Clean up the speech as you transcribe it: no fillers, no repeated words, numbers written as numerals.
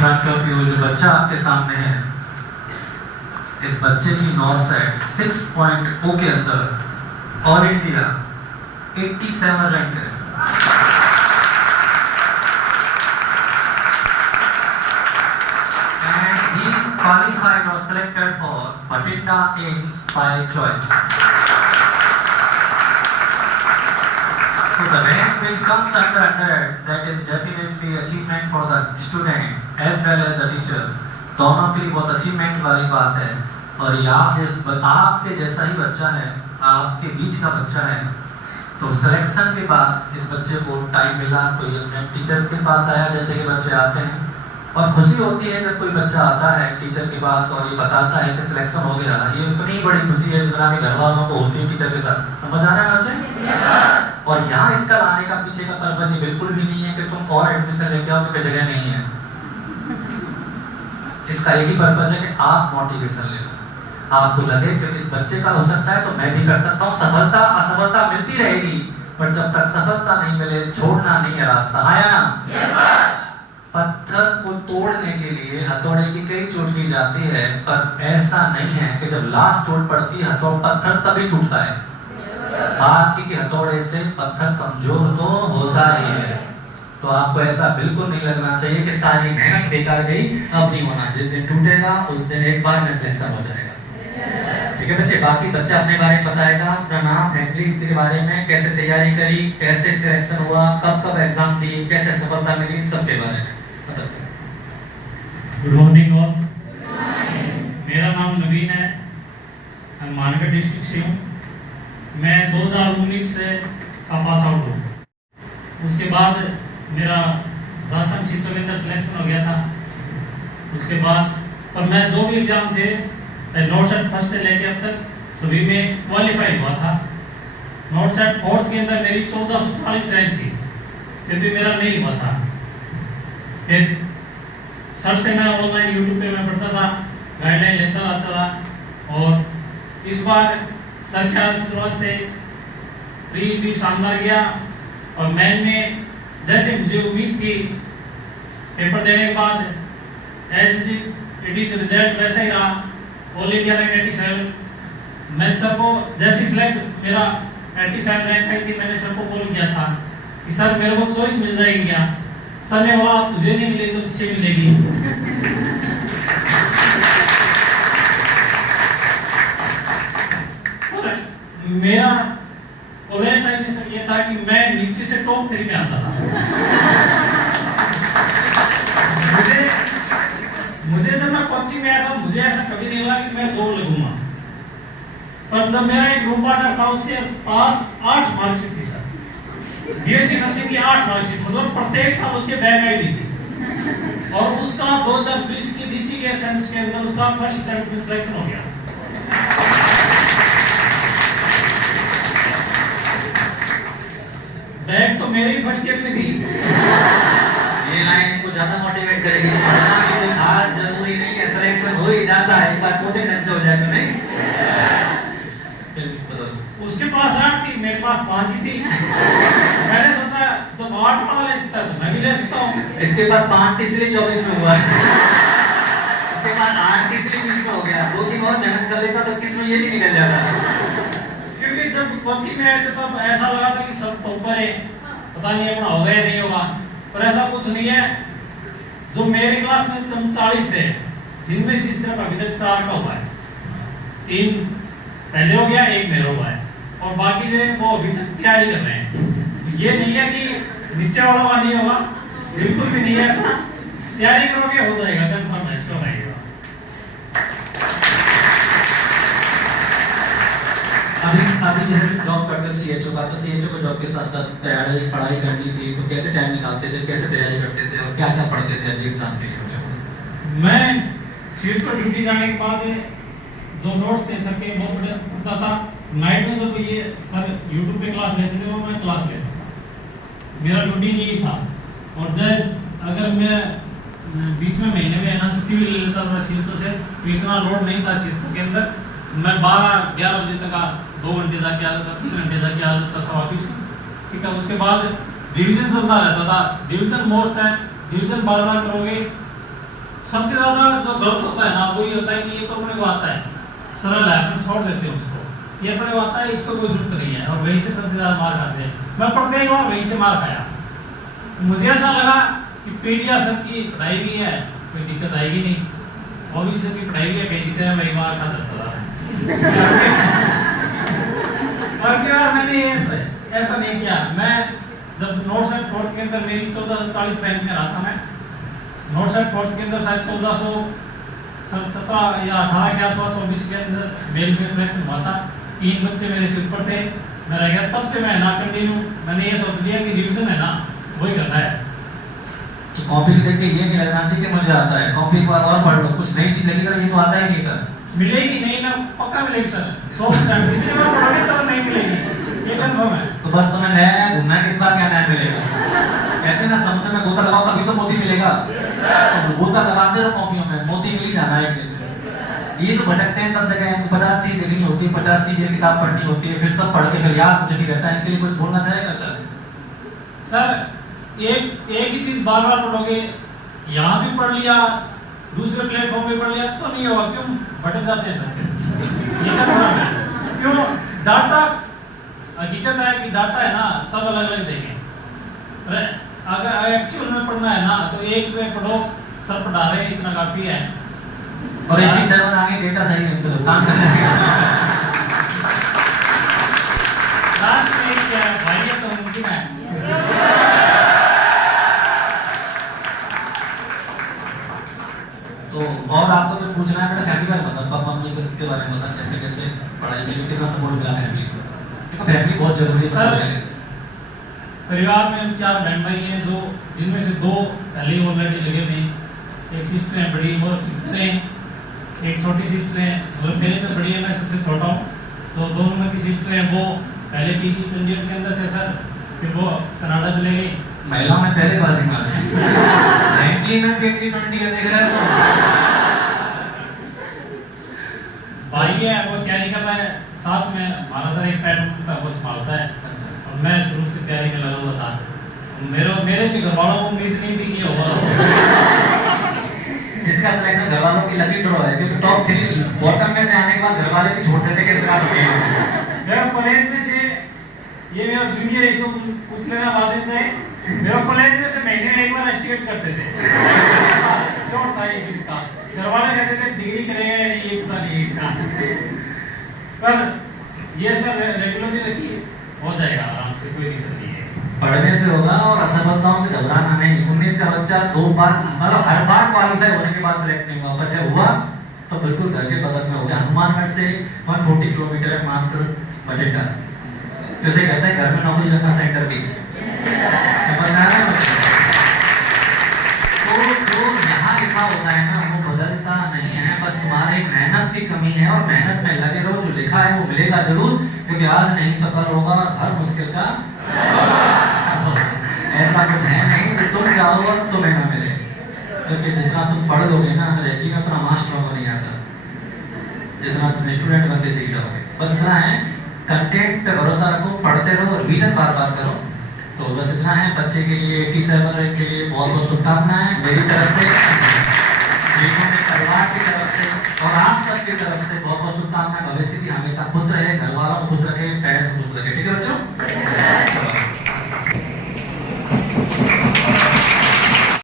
Front of you जो बच्चा आपके सामने है, इस बच्चे की नॉर्सेट 6.0 के अंदर ऑल इंडिया 87 रैंक है। And he is qualified or selected for Bathinda AIIMS by choice. So the rank which comes under 100, that is definitely achievement for the student as well as the teacher. दोनों के लिए बहुत achievement वाली बात है। और ये आपके जैसा ही बच्चा है, आपके बीच का बच्चा है, तो सिलेक्शन के बाद इस बच्चे को टाइम मिला तो ये अपने टीचर्स के पास आया, जैसे कि बच्चे आते हैं, और खुशी होती है जब कोई बच्चा आता है टीचर के पास और ये बताता है कि सिलेक्शन हो गया। ये इतनी बड़ी खुशी है जितना कि घर वालों को होती है टीचर के साथ। समझ आ रहा है बच्चे? और यहाँ इसका लाने का पीछे का पर्पज ये बिल्कुल भी नहीं है कि तुम और एडमिशन लेके आओ क्योंकि जगह नहीं है। इसका यही पर्पज है कि आप मोटिवेशन ले लो, आपको लगे कि इस बच्चे का हो सकता है तो मैं भी कर सकता हूँ। सफलता असफलता मिलती रहेगी, पर जब तक सफलता नहीं मिले छोड़ना नहीं है रास्ता। आया ना? पत्थर को तोड़ने के लिए हथौड़े की कई चोट की जाती है, पर ऐसा नहीं है कि जब लास्ट चोट पड़ती है पत्थर तभी टूटता है। बात की हथौड़े से पत्थर कमजोर तो होता ही है। तो आपको ऐसा बिल्कुल नहीं लगना चाहिए कि सारी मेहनत बेकार गई, अब नहीं होना। जिस दिन टूटेगा उस दिन एक बार में सिलेक्शन हो जाएगा। ठीक है बच्चे? बाकी बच्चा अपने बारे में बताएगा, अपना नाम, फैमिली के बारे में, कैसे तैयारी करी, कैसे सिलेक्शन हुआ, कब कब एग्जाम दी, कैसे सफलता मिली, सबके बारे में बताइए। Good morning all. मेरा नाम नवीन है, मैं मानगढ़ डिस्ट्रिक्ट से हूँ। मैं 2019 से का पास आउट हूँ। उसके बाद मेरा राजस्थान शिक्षक के अंदर सिलेक्शन हो गया था। उसके बाद पर मैं जो भी एग्जाम थे, चाहे नॉर्थ सेट फर्स्ट से लेके अब तक सभी में क्वालिफाई हुआ था। नॉर्थ सेट फोर्थ के अंदर मेरी 1440 रैंक थी, फिर भी मेरा नहीं हुआ था। फिर सर से मैं ऑनलाइन यूट्यूब पे मैं पढ़ता था, गाइडलाइन लेता रहता था, और इस बार सर ख्याल शुरुआत से प्री भी शानदार गया। और मैन में जैसे मुझे उम्मीद थी, पेपर देने के बाद एज इट इज रिजल्ट वैसा ही रहा। All India rank 87। मैं सर को जैसे सिलेक्शन मेरा 87 रैंक आई थी, मैंने सर को बोल किया था कि सर मेरे को चॉइस मिल जाएगी क्या? सर ने बोला तुझे नहीं मिलेगी तो किसे मिलेगी? और मेरा कॉलेज टाइम में सर ये था कि मैं नीचे से टॉप 3 में आता था। मुझे जब मैं कोचिंग में आया था, मुझे ऐसा कभी नहीं लगा कि मैं जोर लगूंगा। पर जब मेरा एक ग्रुप पार्टनर था, उसके पास 8 मार्कशीट थी सर, बीएससी नर्सिंग की 8 मार्कशीट, मतलब प्रत्येक साल उसके बैग आई थी। और उसका 2020 की डीसी के सेंस के अंदर उसका फर्स्ट अटेम्प्ट में सिलेक्शन हो गया। बैग तो मेरी फर्स्ट ईयर में थी। ये लाइन इनको ज्यादा मोटिवेट करेगी कि पढ़ना भी कोई खास जरूरी नहीं है, सिलेक्शन हो ही जाता है, एक बार कोचिंग ढंग से हो जाए तो नहीं। उसके पास 8 थी, मेरे पास 5 ही थी। मैंने सोचा जब 8 वाला ले सकता है तो मैं भी ले सकता हूँ। इसके पास 5 थी इसलिए 24 में हुआ। इसके पास 8 थी इसलिए 20 में हो गया। 2-3 और मेहनत कर लेता तो 21 में ये भी निकल जाता। क्योंकि जब कोचिंग में आए थे तब ऐसा लगा था कि सब टॉपर है, पता नहीं अपना होगा या नहीं होगा, पर ऐसा कुछ नहीं है। जो मेरे क्लास में हम 40 थे, जिनमें से सिर्फ अभी तक 4 का हुआ है, 3 पहले हो गया, 1 मेरा हुआ है, और बाकी जो वो अभी तक तैयारी कर रहे हैं। ये नहीं है कि नीचे वालों का नहीं होगा, बिल्कुल भी नहीं है ऐसा। तैयारी करोगे हो जाएगा, कंफर्म है, श्योर है। अभी जैसे जॉब करते सीएचओ का, तो सीएचओ को जॉब के साथ साथ तैयारी पढ़ाई करनी थी, तो कैसे टाइम निकालते थे, कैसे तैयारी करते थे और क्या क्या पढ़ते थे अभी एग्जाम के लिए? मैं सीएचओ ड्यूटी जाने के बाद जो नोट्स थे सर के वो पढ़ता था। नाइट में जब ये सर यूट्यूब पे क्लास लेते थे वो मैं क्लास लेता था। मेरा ड्यूटी नहीं था। और जब अगर मैं बीच में महीने में ना छुट्टी भी ले लेता था सीएचओ से, तो इतना लोड नहीं था सीएचओ के अंदर। मैं 12-11 बजे तक 2 घंटे जाके आ जाता, 3 घंटे जाके आ जाता था वापिस। ठीक है, उसके बाद रिवीजन चलता रहता था। डिवीजन मोस्ट है, डिवीजन बार बार करोगे सबसे ज्यादा जो गलत होता है ना वो ये होता है कि ये तो अपने को आता है, सरल है, अपन छोड़ देते हैं उसको, ये अपने को आता है, इसको कोई जरूरत नहीं है, और वहीं से सबसे ज्यादा मार खाते हैं। मैं प्रत्येक बार वहीं से मार खाया। मुझे ऐसा लगा कि पीडिया सर की पढ़ाई भी है, कोई दिक्कत आएगी नहीं, और भी सर की पढ़ाई भी है, कहीं दिक्कत है, वही मार खा जाता था। और क्या मैंने ऐसा नहीं किया। मैं जब नॉर्थ साइड फोर्थ के अंदर मेरी 1440 रैंक में रहा था, मैं नॉर्थ साइड फोर्थ के अंदर शायद 1417 या 18 के आसपास, 19 के अंदर मेल में सिलेक्शन हुआ था। 3 बच्चे मेरे से ऊपर थे, मैं रह गया। तब से मैं ना कंटिन्यू मैंने ये सोच लिया कि डिवीजन है ना वही करना है। तो कॉपी देख के ये नहीं लगना चाहिए कि मुझे आता है, कॉपी एक बार और पढ़ लो, कुछ नई चीज लगी ये तो आता ही नहीं था। मिलेगी नहीं ना, पक्का मिलेगी सर, 100%। जितनी बार पढ़ोगे तब नहीं मिलेगी, ये कन्फर्म है। तो बस तुम्हें नया नया घूमना है, किस बार क्या नया मिलेगा? कहते हैं ना समुद्र में गोता लगाओ तभी तो मोती मिलेगा। तो गोता लगाते रहो कॉपियों में, मोती मिल ही जाना है एक दिन। ये तो भटकते हैं सब जगह, 50 चीज देखनी होती है, 50 चीजें किताब पढ़नी होती है, फिर सब पढ़ के फिर याद कुछ नहीं रहता है। इनके लिए कुछ बोलना चाहेगा सर? एक ही चीज बार बार पढ़ोगे, यहाँ भी पढ़ लिया, दूसरे प्लेटफॉर्म पे पढ़ लिया तो नहीं होगा। क्यों भटक जाते हैं सर? ये क्या है? क्यों? डाटा, हकीकत है कि डाटा है ना सब अलग अलग देंगे। अगर एक्चुअल में पढ़ना है ना तो एक में पढ़ो, सर पढ़ा रहे हैं इतना काफी है। और 87 आगे डेटा सही है तो काम कर लेंगे। लास्ट में क्या है भाई, ये तो मुमकिन है। तो और आपको कुछ पूछना है मेरा फैमिली बारे में बता, पापा मम्मी के बारे में बता, कैसे कैसे पढ़ाई के लिए कितना सपोर्ट मिला फैमिली से? तो फैमिली बहुत जरूरी है सर। परिवार में हम 4 बहन भाई हैं, जो जिनमें से 2 पहले ही ऑलरेडी लगे हुए हैं। एक सिस्टर है बड़ी, वो टीचर है, एक छोटी सिस्टर है, मतलब मेरे से बड़ी है, मैं सबसे छोटा हूँ। तो 2 नंबर की सिस्टर है, वो पहले पीजी चंडीगढ़ के अंदर थे सर, फिर वो कनाडा चले गई। महिला में पहले बाजी मार रहे हैं, 90 में 2020 का देख रहे हो। भाई है वो तैयारी कर रहा है, साथ में हमारा सर एक पैटर्न का वो संभालता है। और मैं शुरू से तैयारी में लगा हुआ था। मेरे से घर वालों को उम्मीद नहीं थी कि होगा। इसका सिलेक्शन घर वालों की लकी ड्रॉ है, क्योंकि टॉप 3 बॉटम में से आने के बाद घर वाले भी छोड़ देते कि इसका मेरा कॉलेज में से ये मेरा जूनियर, इसको पूछ लेना बाद में चाहे। मेरा कॉलेज में से महीने में एक बार एस्टिमेट करते थे, श्योर था ये चीज का। घर वाले कहते थे डिग्री करेगा या नहीं ये पता नहीं इसका, पर ये सर रेगुलरली रखिए, हो जाएगा आराम से, कोई दिक्कत नहीं है। पढ़ने से होगा और असफलताओं से घबराना नहीं। 19 का बच्चा 2 बार, मतलब हर बार क्वालिफाई होने के बाद सिलेक्ट नहीं हुआ, पर जब हुआ तो बिल्कुल घर के बगल में हो गया। हनुमानगढ़ से 140 किलोमीटर है मात्र बठिंडा, जैसे कहते हैं घर में नौकरी करना सेंटर भी, समझ में आ रहा है? तो जो यहाँ लिखा होता है ना वो बदलता नहीं है, बस तुम्हारी मेहनत की कमी है, और मेहनत में लगे रहो, जो लिखा है वो मिलेगा जरूर, क्योंकि आज नहीं तो कल होगा, और हर मुश्किल का ऐसा कुछ है नहीं कि तुम चाहो और तुम्हें ना मिले, क्योंकि जितना तुम पढ़ लोगे ना, मेरे यकीन है उतना मास्टरों को नहीं आता जितना तुम स्टूडेंट बन के सीख जाओगे। बस इतना है, कंटेंट पे भरोसा रखो, पढ़ते रहो, और रिवीजन बार बार करो। तो बस इतना है। बच्चे के लिए 87 के लिए बहुत बहुत शुभकामनाएं मेरी तरफ से, परिवार की तरफ से, और आप सबकी तरफ से बहुत बहुत शुभकामनाएं। भविष्य की हमेशा खुश रहे, घर वालों को खुश रखे, पेरेंट्स को खुश रखे। ठीक है बच्चों?